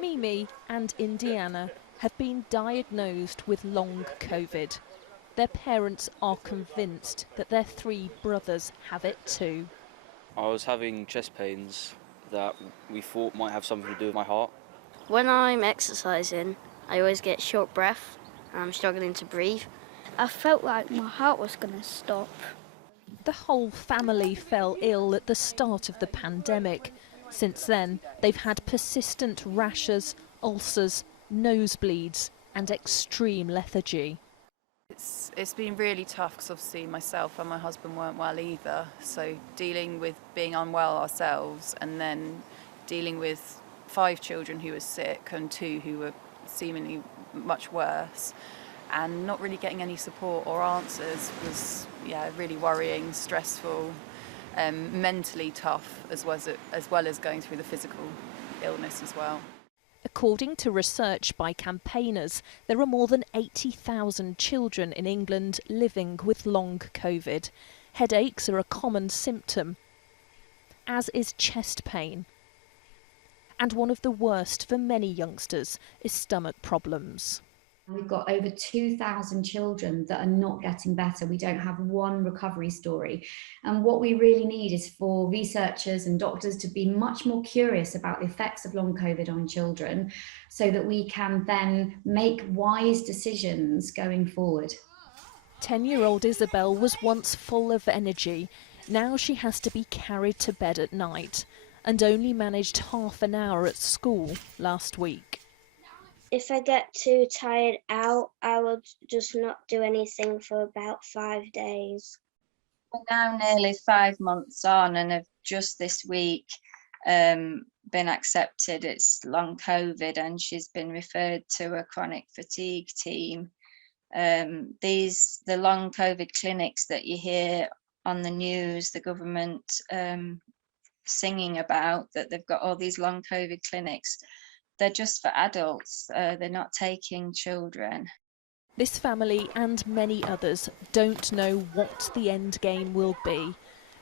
Mimi and Indiana have been diagnosed with long COVID. Their parents are convinced that their 3 brothers have it too. I was having chest pains that we thought might have something to do with my heart. When I'm exercising, I always get short breath and I'm struggling to breathe. I felt like my heart was going to stop. The whole family fell ill at the start of the pandemic. Since then, they've had persistent rashes, ulcers, nosebleeds and extreme lethargy. It's been really tough because obviously myself and my husband weren't well either. So dealing with being unwell ourselves and then dealing with 5 children who were sick and 2 who were seemingly much worse, and not really getting any support or answers was really worrying, stressful, mentally tough as well as going through the physical illness as well. According to research by campaigners, there are more than 80,000 children in England living with long COVID. Headaches are a common symptom, as is chest pain. And one of the worst for many youngsters is stomach problems. We've got over 2,000 children that are not getting better. We don't have one recovery story. And what we really need is for researchers and doctors to be much more curious about the effects of long COVID on children so that we can then make wise decisions going forward. 10-year-old Isabel was once full of energy. Now she has to be carried to bed at night and only managed half an hour at school last week. If I get too tired out, I will just not do anything for about 5 days. We're now nearly 5 months on and have just this week been accepted it's long COVID, and she's been referred to a chronic fatigue team. The long COVID clinics that you hear on the news, the government singing about, that they've got all these long COVID clinics, they're just for adults, they're not taking children. This family and many others don't know what the end game will be.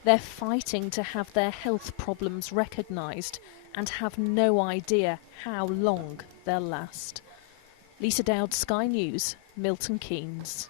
They're fighting to have their health problems recognised and have no idea how long they'll last. Lisa Dowd, Sky News, Milton Keynes.